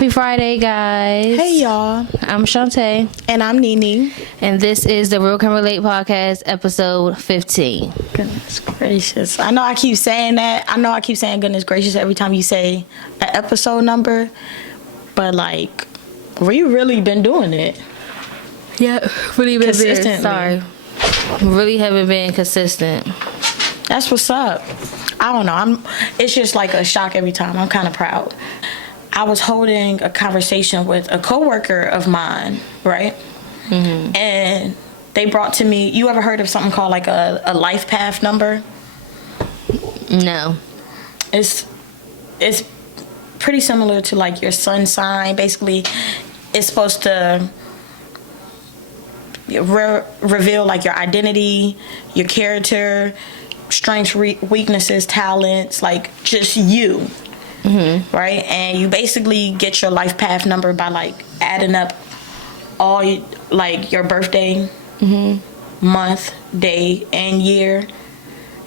Happy Friday, guys. Hey, y'all. I'm Shantae. And I'm Nene. And this is the Real Can Relate podcast, episode 15. Goodness gracious. I know I keep saying that. I know I keep saying goodness gracious every time you say an episode number. But, like, we really been doing it. Yeah, really been consistently. Sorry. Really haven't been consistent. That's what's up. I don't know. It's just like a shock every time. I'm kind of proud. I was holding a conversation with a coworker of mine, right? Mm-hmm. And they brought to me, you ever heard of something called like a life path number? No. It's pretty similar to like your sun sign. Basically, it's supposed to reveal like your identity, your character, strengths, weaknesses, talents, like just you. Mm-hmm. Right? And you basically get your life path number by like adding up all like your birthday, mm-hmm. month, day, and year.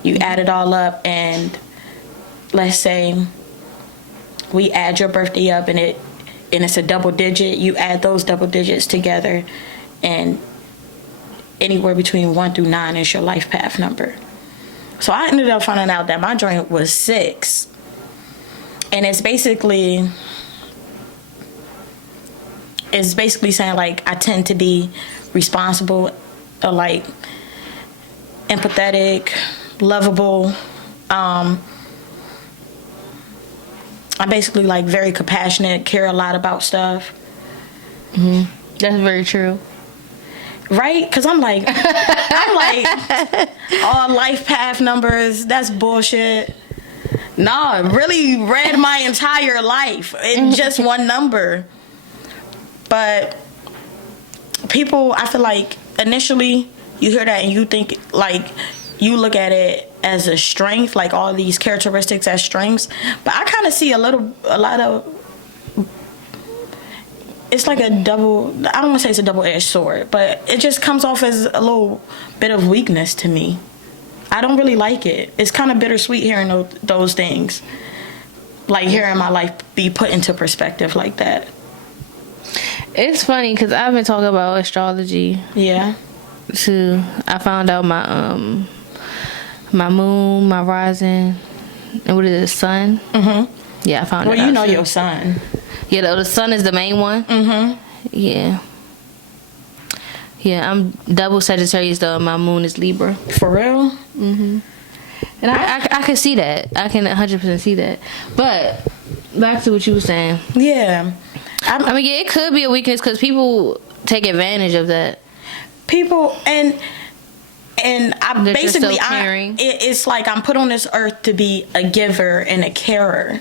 You add it all up, and let's say we add your birthday up and it's a double digit. You add those double digits together, and anywhere between 1 through 9 is your life path number. So I ended up finding out that my joint was 6. And it's basically saying like I tend to be responsible, like empathetic, lovable. I'm basically like very compassionate, care a lot about stuff. Mm-hmm. That's very true. Right? Because I'm like, all life path numbers, that's bullshit. Nah, really read my entire life in just one number. But people, I feel like initially you hear that and you think like you look at it as a strength, like all these characteristics as strengths. But I kind of see a lot of, it's like a double, I don't want to say it's a double-edged sword, but it just comes off as a little bit of weakness to me. I don't really like it. It's kind of bittersweet hearing those things. Like hearing my life be put into perspective like that. It's funny because I've been talking about astrology. Yeah. Too. I found out my moon, my rising, and what is it, sun? Mm-hmm. Yeah, I found it out. Well, you know your sun. Yeah, the sun is the main one. Mm-hmm. Yeah. Yeah, I'm double Sagittarius though. My moon is Libra. For real? Mm-hmm. And I can see that. I can 100% see that. But back to what you were saying. Yeah. I mean, yeah, it could be a weakness because people take advantage of that. People and I They're basically just so caring. It's like I'm put on this earth to be a giver and a carer.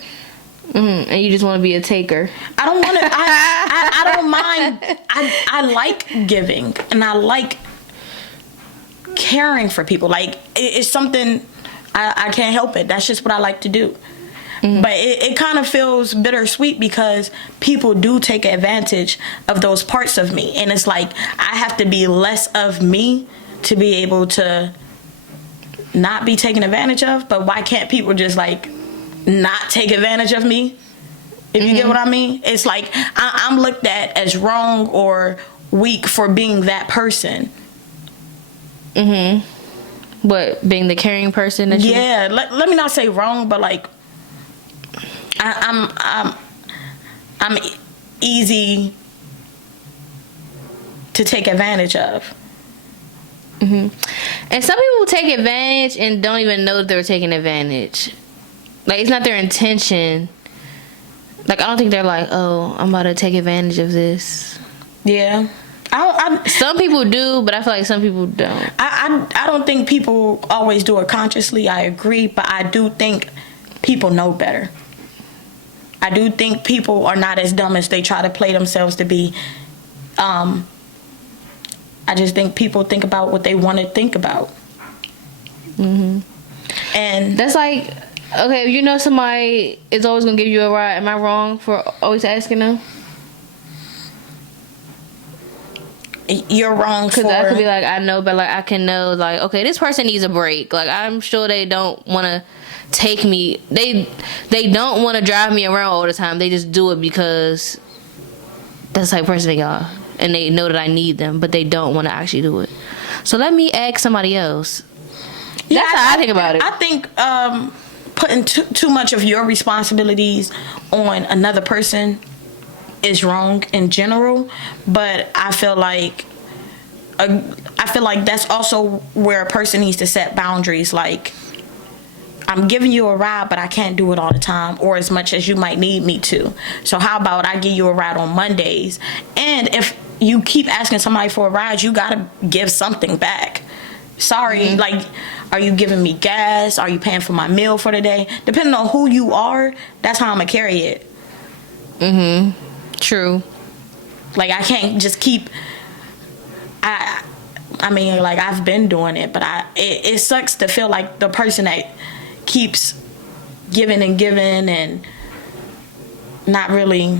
Mm-hmm. And you just want to be a taker. I don't want to. I don't mind. I like giving and I like caring for people. Like it's something I can't help it. That's just what I like to do. Mm-hmm. But it kind of feels bittersweet because people do take advantage of those parts of me, and it's like I have to be less of me to be able to not be taken advantage of. But why can't people just like not take advantage of me? If you get what I mean? It's like I'm looked at as wrong or weak for being that person. Mm-hmm. What, being the caring person that you... Yeah, let me not say wrong, but like I'm easy to take advantage of. Mm-hmm. And some people take advantage and don't even know that they're taking advantage. Like, it's not their intention. Like, I don't think they're like, oh, I'm about to take advantage of this. Yeah. Some people do, but I feel like some people don't. I don't think people always do it consciously. I agree, but I do think people know better. I do think people are not as dumb as they try to play themselves to be. I just think people think about what they want to think about. Mm-hmm. And that's like, okay, you know somebody is always going to give you a ride. Am I wrong for always asking them? You're wrong for... Because I could be like, I know, but like I can know, like, okay, this person needs a break. Like, I'm sure they don't want to take me... They don't want to drive me around all the time. They just do it because that's the type of person they are. And they know that I need them, but they don't want to actually do it. So let me ask somebody else. That's how I think about it. I think putting too much of your responsibilities on another person is wrong in general, but I feel like that's also where a person needs to set boundaries. Like, I'm giving you a ride, but I can't do it all the time or as much as you might need me to. So how about I give you a ride on Mondays? And if you keep asking somebody for a ride, you gotta give something back. Sorry, like, are you giving me gas? Are you paying for my meal for the day? Depending on who you are, that's how I'm gonna carry it. True. Like, I can't just keep. I mean, like, I've been doing it, but it sucks to feel like the person that keeps giving and not really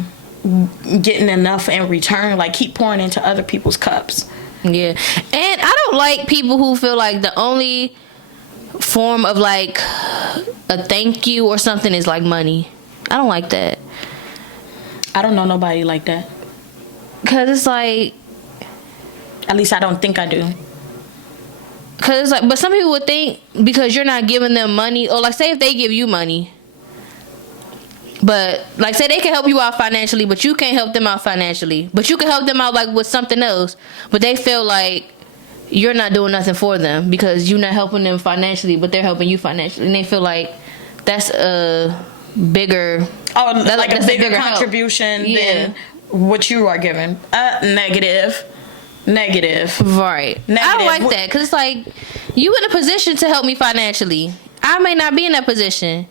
getting enough in return. Like, keep pouring into other people's cups. Yeah. And I don't like people who feel like the only form of, like, a thank you or something is, like, money. I don't like that. I don't know nobody like that. Because it's like... At least I don't think I do. Because it's like... But some people would think because you're not giving them money... Or, like, say if they give you money... But, like, say they can help you out financially, but you can't help them out financially. But you can help them out, like, with something else. But they feel like you're not doing nothing for them because you're not helping them financially, but they're helping you financially. And they feel like that's a bigger... Oh, like that's a bigger contribution than what you are giving. Negative. Right. Negative. I don't like that because it's like, you in a position to help me financially. I may not be in that position.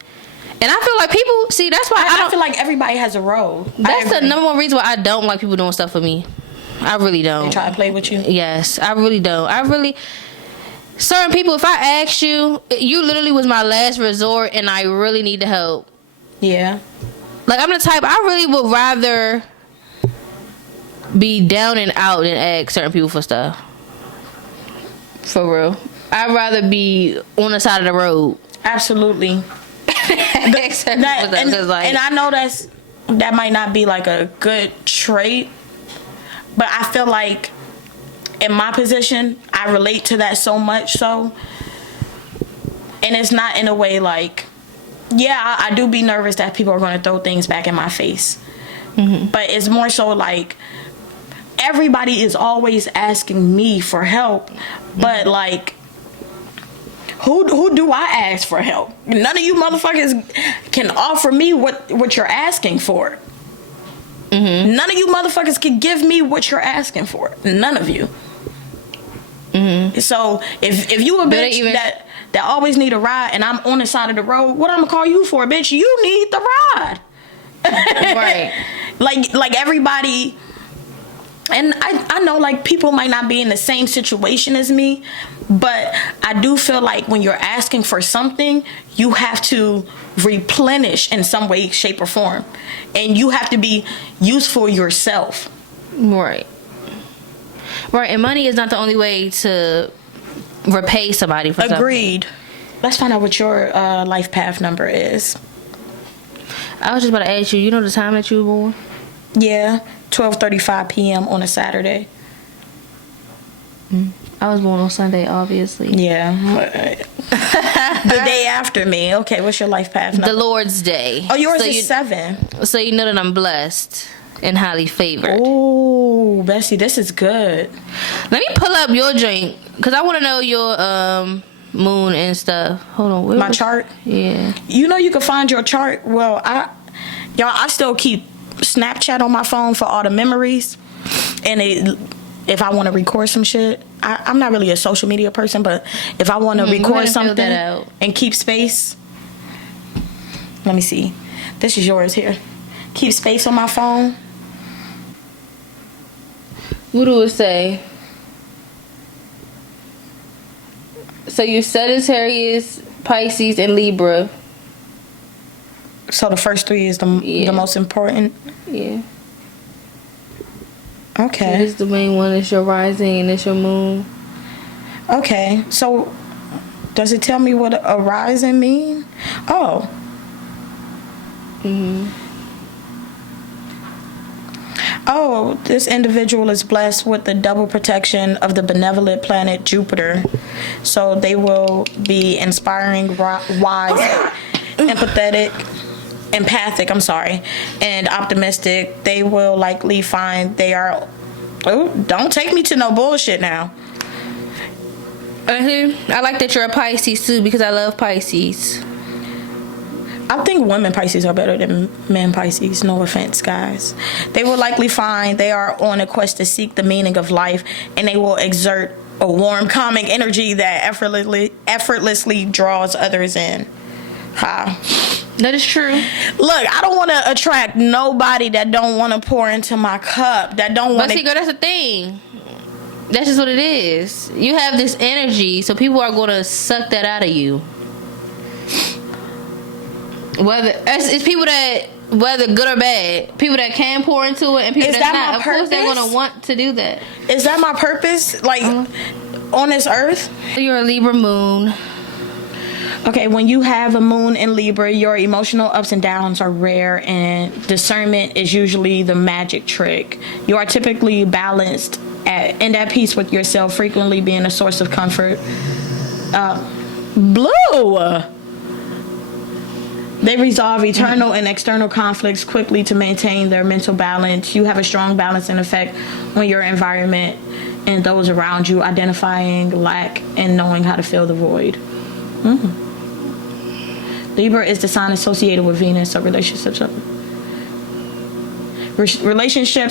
And I feel like people, see, that's why I feel like everybody has a role. That's the number one reason why I don't like people doing stuff for me. I really don't. They try to play with you? Yes, I really don't. Certain people, if I ask you, you literally was my last resort and I really need the help. Yeah. Like, I'm the type, I really would rather be down and out than ask certain people for stuff. For real. I'd rather be on the side of the road. Absolutely. And I know that might not be like a good trait, but I feel like in my position I relate to that so much so, and it's not in a way like, yeah, I do be nervous that people are going to throw things back in my face, but it's more so like everybody is always asking me for help, but like, Who do I ask for help? None of you motherfuckers can offer me what you're asking for. None of you motherfuckers can give me what you're asking for. None of you. So if you a bitch that always need a ride and I'm on the side of the road, what I'm gonna call you for, bitch? You need the ride. Right. Like everybody. And I know, like, people might not be in the same situation as me, but I do feel like when you're asking for something, you have to replenish in some way, shape, or form. And you have to be useful yourself. Right. Right, and money is not the only way to repay somebody for something. Agreed. Let's find out what your life path number is. I was just about to ask you, you know the time that you were born? Yeah. 12:35 p.m. on a Saturday. I was born on Sunday, obviously. Yeah. The day after me. Okay, what's your life path number? The Lord's Day. Oh, yours is 7. So you know that I'm blessed and highly favored. Oh, Bessie, this is good. Let me pull up your drink, because I want to know your moon and stuff. Hold on. My chart? Yeah. You know you can find your chart? Well, I still keep Snapchat on my phone for all the memories, and if I want to record some shit, I'm not really a social media person, but if I want to record something and keep space, let me see, this is yours here, keep space on my phone. What do it say? So you Sagittarius, Pisces, and Libra. So the first 3 is the most important? Yeah. Okay. So this is the main one. It's your rising and it's your moon. Okay. So does it tell me what a rising mean? Oh. Oh, this individual is blessed with the double protection of the benevolent planet Jupiter. So they will be inspiring, wise, empathic, and optimistic. They will likely find they are... Oh, don't take me to no bullshit now. I like that you're a Pisces too, because I love Pisces. I think women Pisces are better than men Pisces. No offense, guys. They will likely find they are on a quest to seek the meaning of life, and they will exert a warm, calming energy that effortlessly draws others in. That is true. Look, I don't want to attract nobody that don't want to pour into my cup. That don't want to. But see, girl, that's the thing. That's just what it is. You have this energy, so people are going to suck that out of you. Whether it's people that, whether good or bad, people that can pour into it and people that's not. Of course, they're gonna want to do that. Is that my purpose? Like on this earth? You're a Libra moon. Okay, when you have a moon in Libra, your emotional ups and downs are rare, and discernment is usually the magic trick. You are typically balanced and at peace with yourself, frequently being a source of comfort. Blue. They resolve internal and external conflicts quickly to maintain their mental balance. You have a strong balancing effect on your environment and those around you, identifying lack and knowing how to fill the void. Libra is the sign associated with Venus, so relationships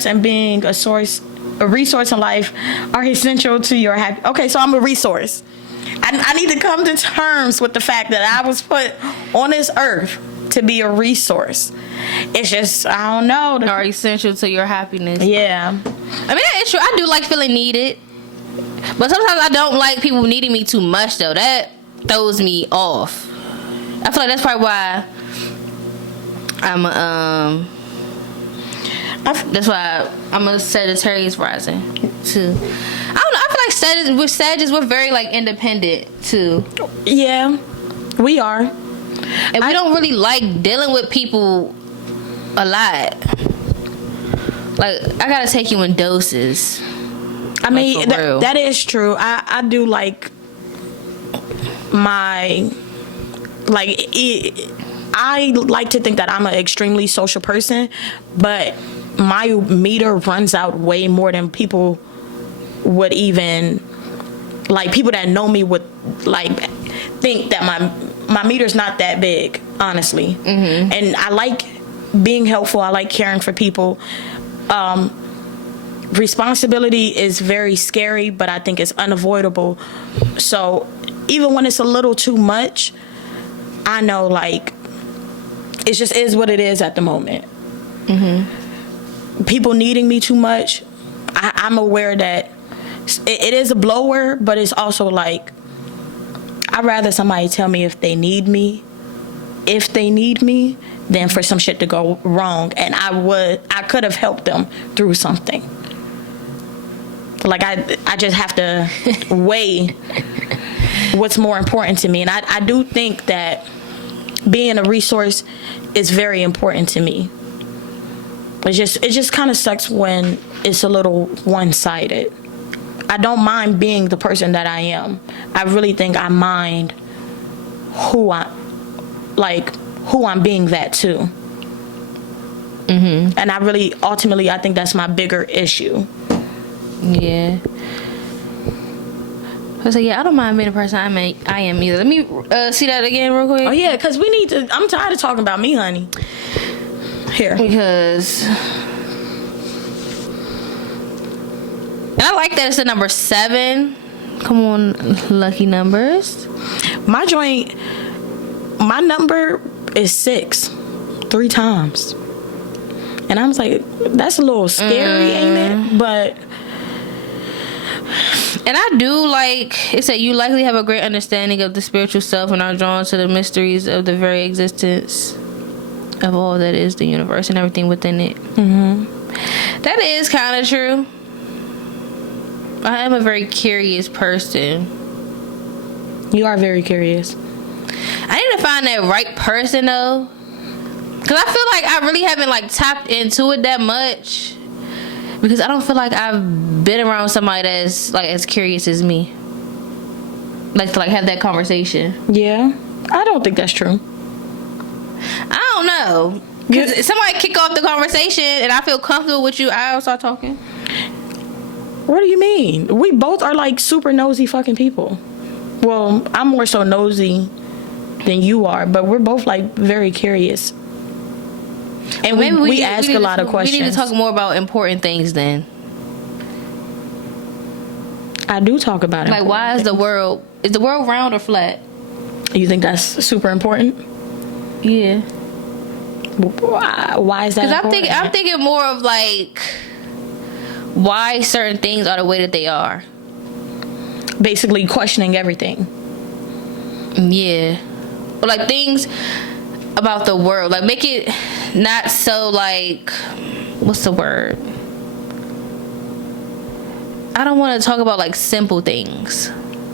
and being a resource in life are essential to your happy. Okay, so I'm a resource. I need to come to terms with the fact that I was put on this earth to be a resource. It's just, I don't know. Are essential to your happiness. Yeah. I mean, that's true. I do like feeling needed. But sometimes I don't like people needing me too much, though. That throws me off. I feel like that's probably why that's why I'm a Sagittarius rising too. I don't know. I feel like Sagittarius, we're very like independent too. Yeah, we are. And we don't really like dealing with people a lot. Like, I gotta take you in doses. I mean, that is true. I do like my... I like to think that I'm an extremely social person, but my meter runs out way more than people would even... Like, people that know me would, like, think that my meter's not that big, honestly. Mm-hmm. And I like being helpful. I like caring for people. Responsibility is very scary, but I think it's unavoidable. So even when it's a little too much, I know, like, it just is what it is at the moment. Mm-hmm. People needing me too much, I'm aware that it is a blower, but it's also like, I'd rather somebody tell me if they need me, than for some shit to go wrong, and I could have helped them through something. Like, I just have to weigh what's more important to me. And I do think that being a resource is very important to me. It just kind of sucks when it's a little one-sided. I don't mind being the person that I am. I really think I mind who I'm being that to. Mm-hmm. And ultimately, I think that's my bigger issue. Yeah. So yeah, I don't mind being the person I am either. Let me see that again real quick. Oh yeah, because we need to. I'm tired of talking about me, honey. Here. Because, and I like that it's the number 7. Come on, lucky numbers. My number is 6, 3 times, and I was like, that's a little scary, ain't it? But. And I do like it said you likely have a great understanding of the spiritual self and are drawn to the mysteries of the very existence of all that is the universe and everything within it. Mm-hmm. That is kind of true. I am a very curious person. You are very curious. I need to find that right person though, because I feel like I really haven't like tapped into it that much. Because I don't feel like I've been around somebody that's like as curious as me. Like to like have that conversation. Yeah, I don't think that's true. I don't know. Because somebody kick off the conversation and I feel comfortable with you, I'll start talking. What do you mean? We both are like super nosy fucking people. Well, I'm more so nosy than you are, but we're both like very curious. And we ask a lot of questions. We need to talk more about important things then. I do talk about it. Like, why is the world round or flat? You think that's super important? Yeah. Why is that? Because I'm thinking more of like why certain things are the way that they are. Basically questioning everything. Yeah. Or like things about the world. Like make it not so like, what's the word? I don't want to talk about like simple things.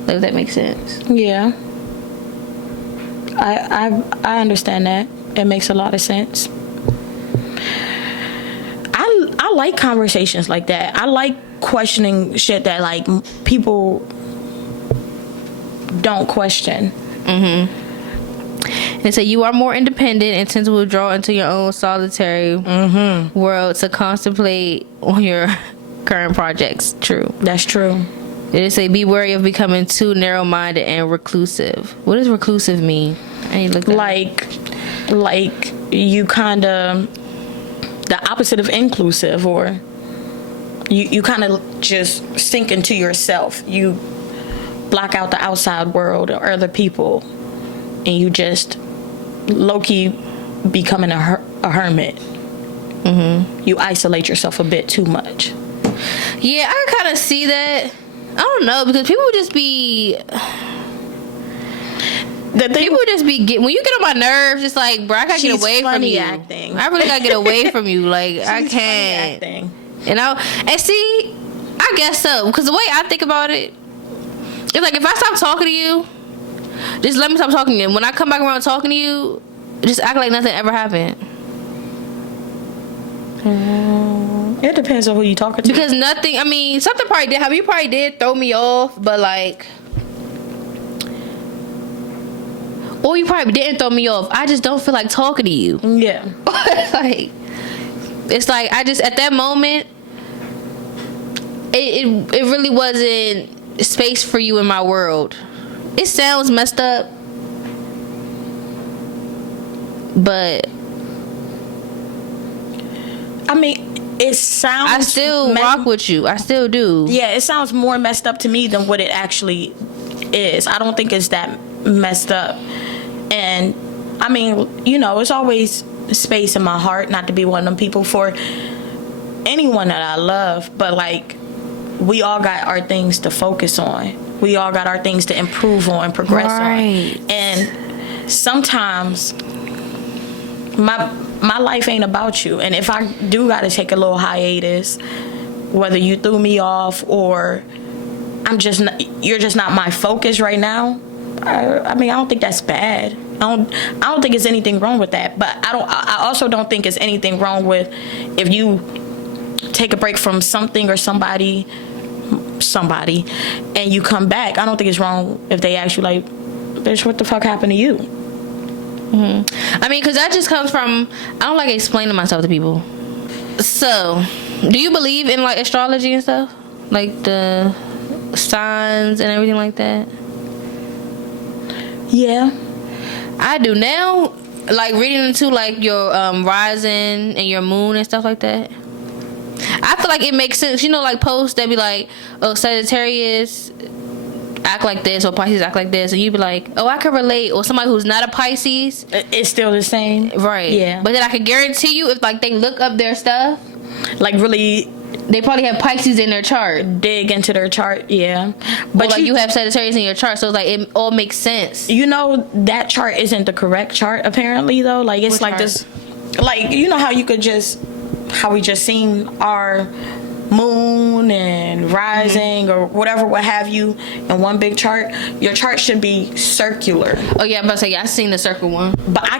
Like, if that makes sense. Yeah. I understand that. It makes a lot of sense. I like conversations like that. I like questioning shit that like people don't question. They say you are more independent and tend to withdraw into your own solitary world to contemplate on your current projects. True. That's true. They say be wary of becoming too narrow-minded and reclusive. What does reclusive mean? I need to look that up. Like you kind of the opposite of inclusive, or you kind of just sink into yourself. You block out the outside world or other people, and you just low-key becoming a hermit. You isolate yourself a bit too much. Yeah, I kind of see that. I don't know, because people just be... People just be when you get on my nerves, it's like, bro, I gotta get away from you. Acting. I really gotta get away from you. Like, I can't. Acting. And see, I guess so, because the way I think about it, it's like if I stop talking to you, just let me stop talking to you. When I come back around talking to you, just act like nothing ever happened. It depends on who you talking to. Because nothing. I mean, something probably did. You probably did throw me off, but like. Or you probably didn't throw me off. I just don't feel like talking to you. Yeah. Like, it's like I just, at that moment, it really wasn't space for you in my world. It sounds messed up, but I mean, it sounds... I still rock with you. I still do. Yeah, it sounds more messed up to me than what it actually is. I don't think it's that messed up. And I mean, you know, it's always space in my heart not to be one of them people for anyone that I love, but like, we all got our things to focus on. We all got our things to improve on, progress on. And sometimes my life ain't about you. And if I do got to take a little hiatus, whether you threw me off or you're just not my focus right now, I mean, I don't think that's bad. I don't think there's anything wrong with that. But I also don't think there's anything wrong with if you take a break from something or somebody, and you come back. I don't think it's wrong if they ask you like, bitch, what the fuck happened to you? I mean, because that just comes from, I don't like explaining myself to people. So, do you believe in like astrology and stuff? Like the signs and everything like that? Yeah, I do now. Like reading into like your rising and your moon and stuff like that. I feel like it makes sense. You know, like posts that be like, oh, Sagittarius act like this, or Pisces act like this, and you be like, oh, I can relate. Or somebody who's not a Pisces, it's still the same, right? Yeah, but then I can guarantee you, if like they look up their stuff, like really, they probably have Pisces in their chart. Dig into their chart, yeah. But like you have Sagittarius in your chart, so it's like it all makes sense. You know, that chart isn't the correct chart apparently though. Like it's Which like chart? this, like, you know how you could just, how we just seen our moon and rising or whatever, what have you, in one big chart, your chart should be circular. Oh yeah, I'm about to say, yeah, I seen the circle one, but I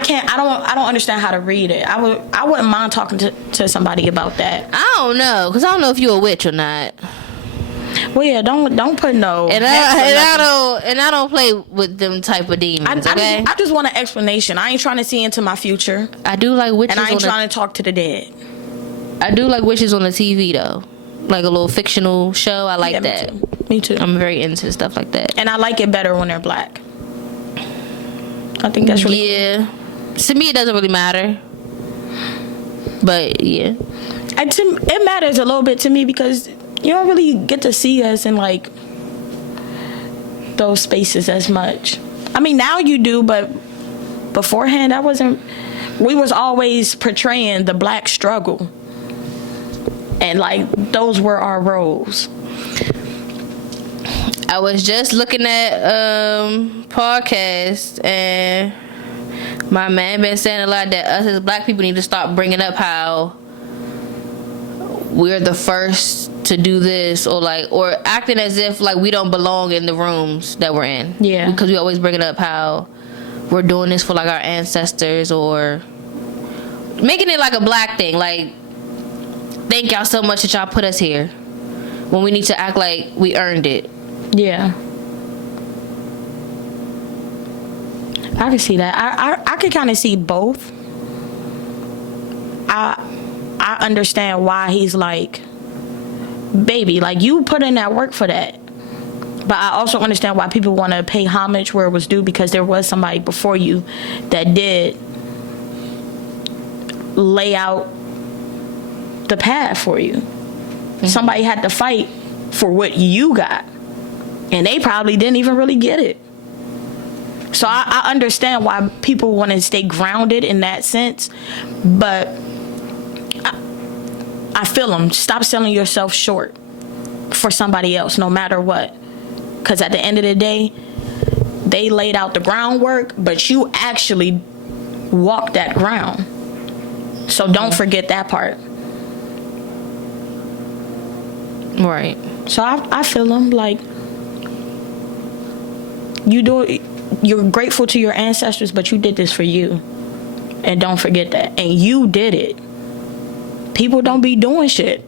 don't understand how to read it. I wouldn't mind talking to somebody about that. I don't know, because I don't know if you're a witch or not. Well, yeah, don't put no. And I don't play with them type of demons. Okay, I just want an explanation. I ain't trying to see into my future. I do like witches, and I ain't trying to talk to the dead. I do like witches on the TV though, like a little fictional show. I like that. Me too. I'm very into stuff like that, and I like it better when they're black. I think that's really cool. To me, it doesn't really matter, but yeah, it matters a little bit to me because you don't really get to see us in like those spaces as much. I mean, now you do, but beforehand, we was always portraying the black struggle. And like those were our roles. I was just looking at podcasts, and my man been saying a lot that us as black people need to stop bringing up how we're the first to do this, or acting as if like we don't belong in the rooms that we're in. Yeah, because we always bring it up how we're doing this for like our ancestors, or making it like a black thing, like thank y'all so much that y'all put us here, when we need to act like we earned it. Yeah, I can see that. I can kind of see both. I understand why he's like, baby, like you put in that work for that. But I also understand why people want to pay homage where it was due, because there was somebody before you that did lay out the path for you. Mm-hmm. Somebody had to fight for what you got, and they probably didn't even really get it. So I understand why people want to stay grounded in that sense, but I feel them. Stop selling yourself short for somebody else, no matter what. Because at the end of the day, they laid out the groundwork, but you actually walked that ground. So don't forget that part. Right. So I feel them. Like, you're grateful to your ancestors, but you did this for you. And don't forget that. And you did it. People don't be doing shit.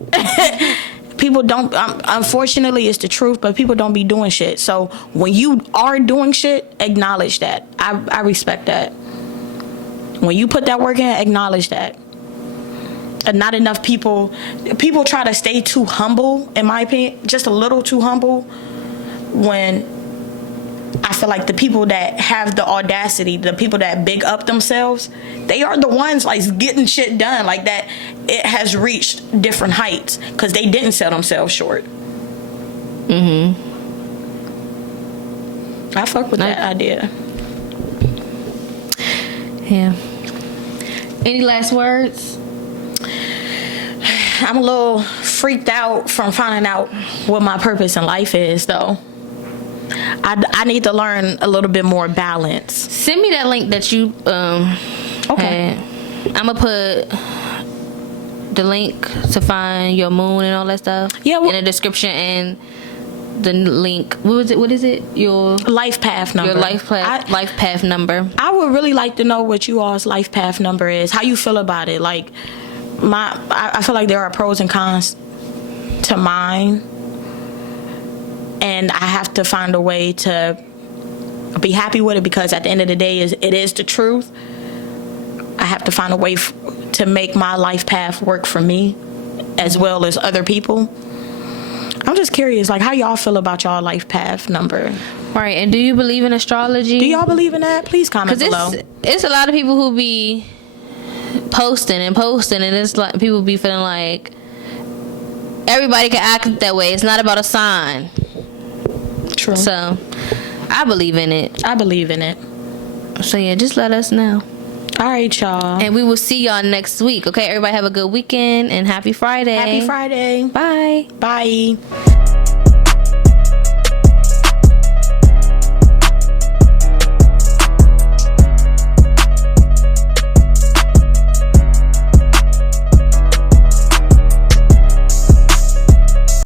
People don't, unfortunately, it's the truth, but people don't be doing shit. So when you are doing shit, acknowledge that. I respect that. When you put that work in, acknowledge that. And not enough people try to stay too humble, in my opinion, just a little too humble, when I feel like the people that have the audacity, the people that big up themselves, they are the ones like getting shit done, like that. It has reached different heights because they didn't sell themselves short. I fuck with that idea. Yeah. Any last words? I'm a little freaked out from finding out what my purpose in life is, though. I need to learn a little bit more balance. Send me that link that you okay. had. I'm gonna put the link to find your moon and all that stuff in the description, and the link. What is it? Your life path number. Your life path number. I would really like to know what you all's life path number is. How you feel about it? Like I feel like there are pros and cons to mine. And I have to find a way to be happy with it, because at the end of the day, it is the truth. I have to find a way to make my life path work for me as well as other people. I'm just curious, like, how y'all feel about y'all life path number? Right, and do you believe in astrology? Do y'all believe in that? Please comment below. It's a lot of people who be posting, and it's like people be feeling like everybody can act that way. It's not about a sign. True. So, I believe in it. I believe in it. So, yeah, just let us know. All right, y'all. And we will see y'all next week. Okay, everybody have a good weekend and happy Friday. Happy Friday. Bye. Bye.